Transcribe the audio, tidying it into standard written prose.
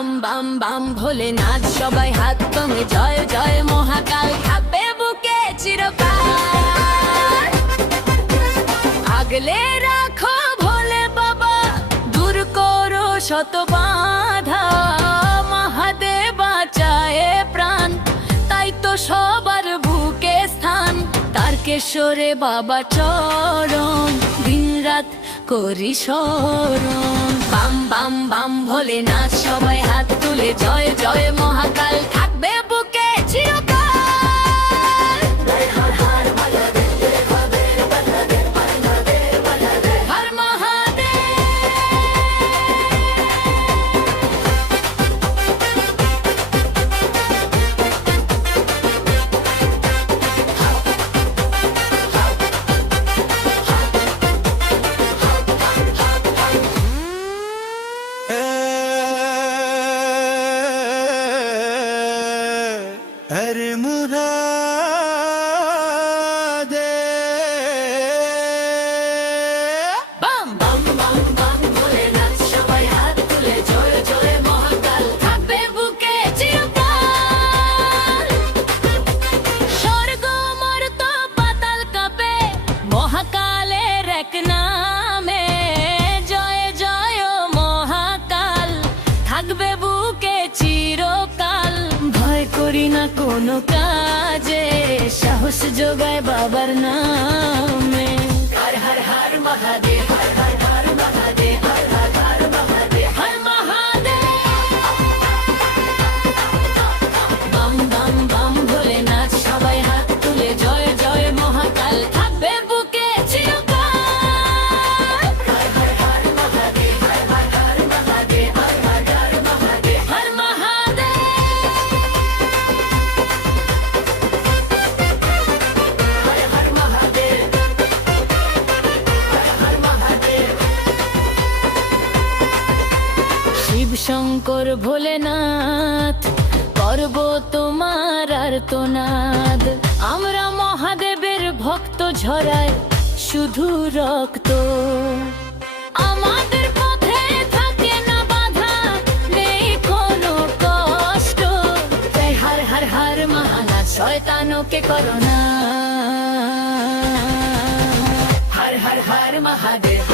বাম বাম বাম ভোলেনাথ সবাই হাত তুলে জয় জয় মহাকাল থাকবে বুকে চিরকাল। আগলে রাখো ভোলে বাবা, দূর করো শত বাধা, মহাদেব বাঁচায় প্রাণ, তাই তো সবার বুকে স্থান। তারকেশ্বরে বাবা চরণ, দিন রাত করি স্মরণ। বাম বাম বাম ভোলেনাথ সবাই হাত তুলে জয় জয় মহাকাল থাকবে বুকে চিরকাল। হর মহাদেব। हर मुरादे বাম বাম বাম বাম ভোলেনাথ সবাই হাত তুলে জয় জয় মহাকাল থাকবে বুকে চিরকাল। স্বর্গ মর্ত পাতাল কাঁপে মহাকালের এক নামে, জয় জয় মহাকাল থাকবে বুকে চিরকাল। ভয় করি না কোনো কাজে, সাহস যোগায় বাবার নামে। হর হর হর মহাদেব, হর হর হর মহাদেব, হর হর হর মহাদেব, হর মহাদেব। বাম বাম বাম ভোলেনাথ সবাই হাত তুলে জয় জয় মহাকাল থাকবে বুকে চিরকাল। হর হর হর মহাদেব, হর হর হর মহাদেব, হর হর হর মহাদেব, হর মহাদেব। হর হর মহাদেব, হর হর মহাদেব। শিব শঙ্কর ভোলেনাথ করব তোমার আর্তনাদ, আমরা মহাদেবের ভক্ত ঝরায় শুধু রক্ত। আমাদের পথে থাকে না বাধা, নেই কোনো কষ্ট। তাই হর হর হর মহানাথ শয়তানকে করো না। হর হর হর মহাদেব।